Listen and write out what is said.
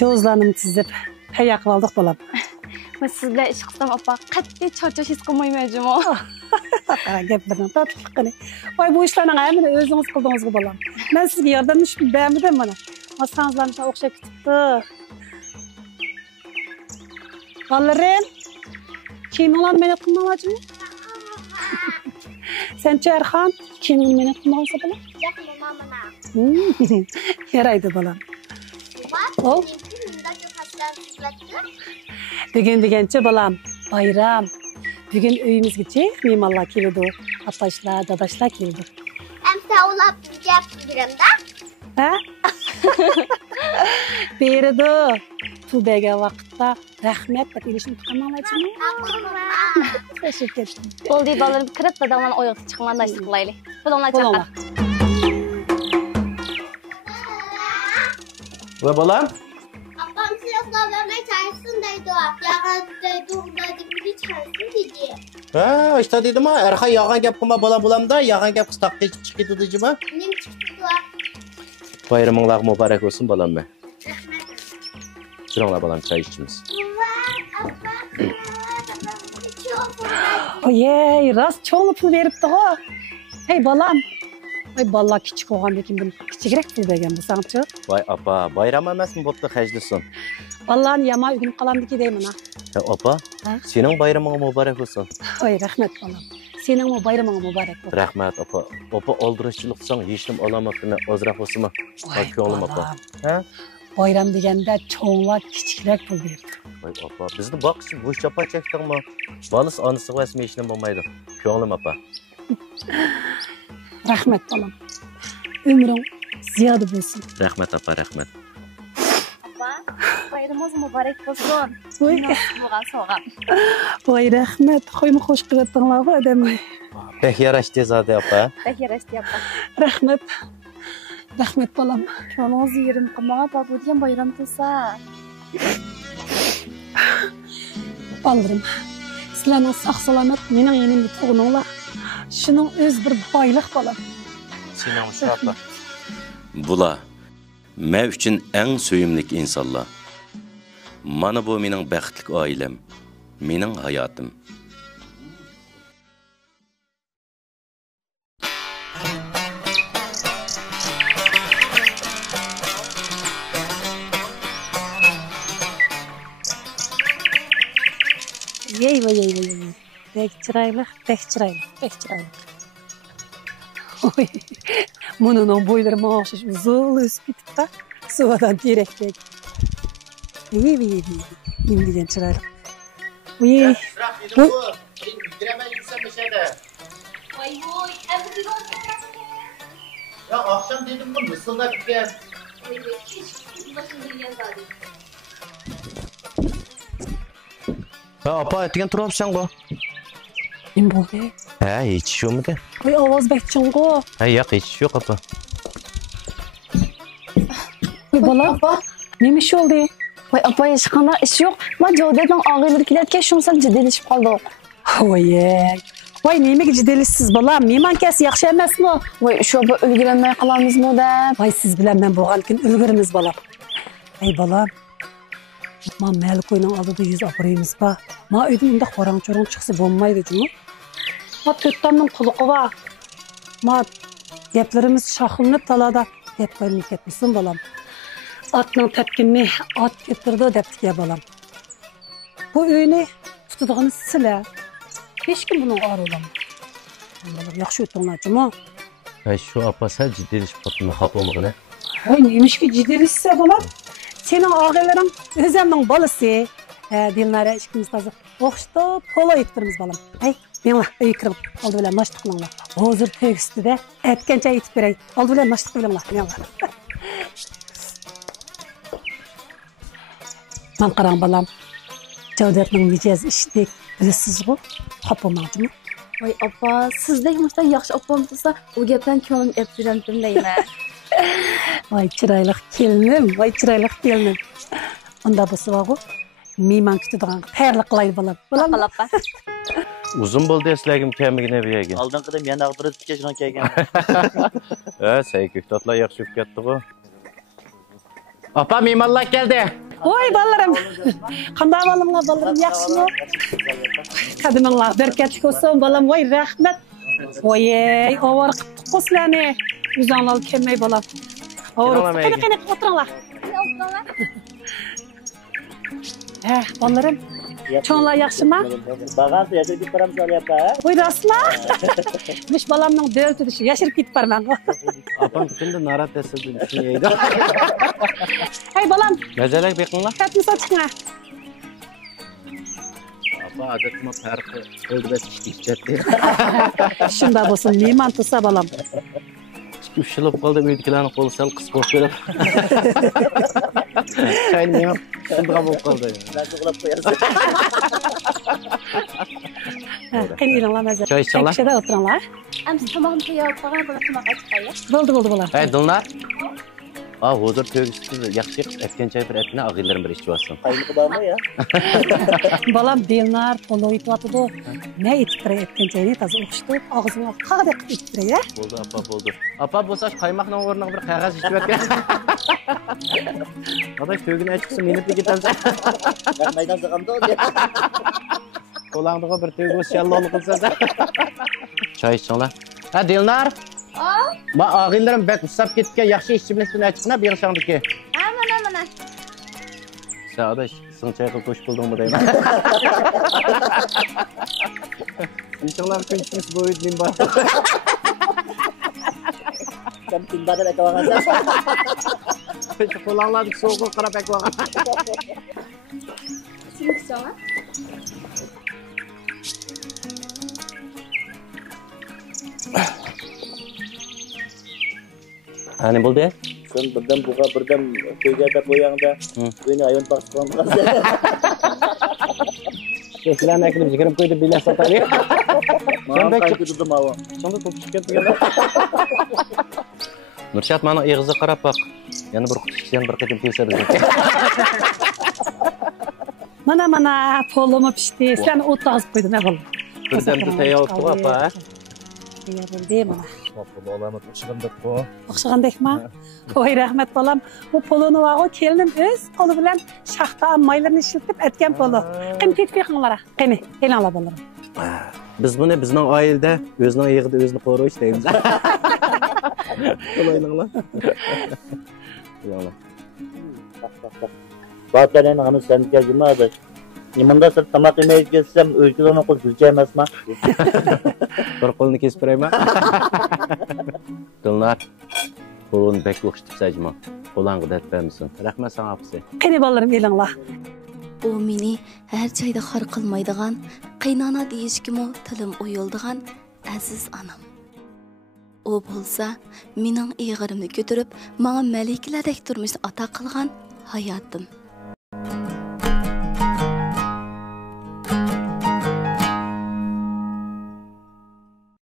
Jo'zlanim tizib, hayaq qildik bolam. Men siz bilan ish qilsam, opa, qat'iy charchash his qilmayman-jimo. Gaplarning tatbiqini. Voy, bu ishlarning hammani o'zingiz qildingiz bolam. Men sizga yordamlashib bermadim mana. Masanızlarni o'xshab ketibdi. Balarim, kinolarni menat qilmoqchimi? Sen-chi Erxon, kinoni menat qilmoqsa bolam? Yaraydi bolam. Bugün degancha bolam, bayram. Bugün uyimizgacha mehmonlar keldi. Apashlar, dadaşlar keldi. Emsa ulab gap biramda? Ha? Berdi. Pul bergan vaqtda rahmat deb ilishni tuqamoqchimi? Teşekkür ederim. Bo'ldi, balarim kirib, dadamdan oyoq chiqmanda ish qilaylik. Pulinglar chaqir. Va bolam? Apam silahla vermeye çalışsın deydi o. Yağın deydi, deydi, biri çalışsın dedi. Ha, işte dedim ha, Erxan yağan gap qilma bolam da, yağan gap qistaq keçib chiqdi dedimi? Nim çıktı o. Bayraminglar muborak bo'lsin bolam men. Turinglar bolam, choy ichamiz. Oy, rost cho'ng pul beribdi-ku. Hey bolam. Voy, balla kichik bo'lgandan keyin kichikroq pul bergan bo'lsang-chi? Voy opa, bayram emasmi bo'pti, xajlisin. Vallahi yama uyg'un qolamdiki deyman ha. Opa, sening bayraming muborak bo'lsin. Voy, rahmat bolam. Sening bayraming muborak bo'lsin. Rahmat opa. Opa oldirishchilik qilsang, yechim alomatini ozroq bo'lsinmi? Ko'nglim opa. Ha? Bayram deganda cho'nglar kichikroq pul berdi. Voy opa, bizni boqchi bo'sh chapa chekdingmi? Bolis onasi vasmi ishni bo'lmaydi. Ko'nglim opa. Rahmat bolam. Umring ziyoda bo'lsin. Rahmat opa, rahmat. Opa, bayramingiz muborak bo'lsin. Voy, Bo'lgan sog'am. voy rahmat. Qo'yma xo'sh qilyaptinglar-ku odamni. Pek yarashdi zodi opa. Pek yarashdi, opa. Rahmat. Rahmat bolam. Ko'nglingiz yerim qilmagan, bu degan bayram bo'lsa. Balarim, sizlarning sog' salomat mening yenimda tug'ininglar. Shuning o'z bir boylik bolam. Sening shu opa. Bular men uchun eng suyimlik insonlar. Mana bu mening baxtli oilam, mening hayotim. Yey. Bek chiroyli, bek chiroyli, bek chiroyli. Oy, bunun boyları maaşış uzun üst bitip de suvadan direktek. Yey. Şimdi gen chiroyli. Oy. Giremen yükselmişede. Vay vay, emri Ya akşam dedim bu Mısır'da gitken. vay, keşke başını dinleyen zaten. Ya apa etken turapsan bu. Kim buldu? Ha hiç yok mu de? Oy, avaz bekçin go. Ha yok hiç yok apa. Oy, bala. Neymiş oldu? Voy, opa, hech qanday ish yo'q. Men Javdetning og'aylari kelayotgan shunsan jiddiylasib qoldi. Voy, nimaga jiddiylasisiz bolam? Mehmonkasi yaxshi emasmi? Voy, shu opa ulgurmay qolamizmi deb. Voy, siz bilan men bo'lgan kun ulgurimiz bolam. Ey bolam. Ma Malikoyning oldida yuz oqiramiz ba. Ma uydan unda qorong-cho'rong chiqsa bo'lmaydi-ku. Ma to'ttamning quluqi va ma gaplarimiz shoxlanib talada gap qo'yilmay ketmasin bolam. Atning tepkinni at getirdi debdi bolam. Bu uyni tutadigan sizlar. Hech kim buni o'raolmaydi. Bolam yaxshi o'tinglarmi? Ha şu apa sen ciddileşip batını kapamağına. Voy, nemishga jiddiylasizsa bolam? Sening og'aylaring o'zimning bolasi. Dilnara ikkimiz hozir o'qishda polo yettirmiz bolam. Hey, menlar uy kirib, oldi bilan noshta qilinglar. Hozir tegistida aytgancha aytib beray. Oldi bilan noshta qilinglar, menlar. Men qarang bolam. Javdetning mijoz ishlik bilasiz-ku. Qopamaqchimi? Voy, opa, sizdek mushtan yaxshi opam bo'lsa, u gapdan ko'nglim eptiramdim deyman. Voy, chiroyli kelinim. Unda bo'lsa-ku, mehmon kutadigan tayyorlik qilaylik bolam. Bo'ladimi? Opa. Uzun bo'ldi eslagim kelmagina bu yerga. Oldinqida men ag'dirib ketgan kelgan. Ha, saykik tatlar yaxshi ketdi-ku. Apa mehmonlar keldi. Oy balalarım. Qanday balamlar balalarım yaxshimi? Qadiminglar berkatli bo'lsin balam. Voy rahmat. Voy, ovar qilib sizlarni. O'zinglar kelmay balam. Qani o'tiringlar. Balalarım. Çoğunlar yaxshimi? Bag'ansa yashirib ketib solyapti, ha? Voy rostmi? Mish balamning dövlati shu yashirib ketib barman. Apam kunda narat desildi düşünüyeydi. Hey balam. Gazelak beqinglar. Katni sochinglar. Apa adatma farqi o'ldirib ishlatdi. Shunda bo'lsin, mehmon tursa balam. Ushilib qoldi, uydagilarning qo'li sal qis bo'lib kelib. Chayn mehmon shunday bo'lib qoldi. Uxlab qo'yasiz. Qilinglar mazza. Choy ichinglar. Kechada o'tiringlar. Amsi tamog'im tayyor bo'lgan bo'lib tomoq chiqay. Bo'ldi balam. Hey Dilnar. Hozir to'g'risi yaxshi etgan choy bir etni og'iylarim bir ichib olsin. Qayniqi bormi ya? Balam Dilnar polo aytyapti. Ne etib etgan choyni toza o'qishdi. Og'zimga qag'da qilib etdi ya. Bo'ldi apa bo'ldi. Apa bo'lsa qaymoqning o'rniga bir qog'oz ichib etgan. Aday to'g'ini achqisi minutga ketamsan. Maydon chiqamda o'zi. Qo'lingizga bir to'g'ri shallonni qilsansan. Choy ichinglar. Ha Dilnar. Ma og'iylarim bak usab ketgan yaxshi ichimlikni aytibna berishingdiki. Mana. Sağdaş, sen çayqa qo'shib qo'ldingmi deyman. İnşallah kunchimiz bo'yid men bor. Kam timbada aytib Shu qo'llarni so'qib qarab aytib. Sinchama. Hani bo'ldi? Sen birdan buğa birdan to'yga deb qo'yangda, uyni ayol boqib qolmasin. Keklarni akilib jigarim qo'ydi bilan sotadi. Men qaytdim ava. Sonda to'p chiqib ketgan. Nurshad mana eg'izi qarab baq. Yana bir qutishidan bir qitim kelsa bizga. Mana polomi pishdi. Sen o't tozib qo'ydim ha balam. Birdamda tayyor qilib apa. Tayyor bo'ldi mana. Polo olamat o'xshagandek bu. O'xshagandekmi? Voy rahmat balam. Bu poloni vaqo kelinim o'z qo'li bilan shaxta maylarni ishlatib etgan polo. Qani ketpeyqinglar. Qani, kelinglar balarim. Biz buni bizning oilada o'zining yig'ida o'zini qo'rish deymiz. Qo'laylinglar. Qo'laylinglar. Batlarning hamma sen kelmadi. Nimanda sir tamoq yemay kelsam o'zgalarning qo'l gulcha emasmi? Bir qo'lni kesib berayman. Dilnar. Qo'lini bek o'xshatib sajma. Qo'lingga datpamisan. Rahmat sana apsi. Qani balarim elinglar. U meni har joyda xor qilmaydigan, qaynona deyishkimi tilim o'yildigan aziz onam. U bo'lsa, mening ig'irimni ko'tarib, menga malikalardek turmushni ato qilgan hayotim.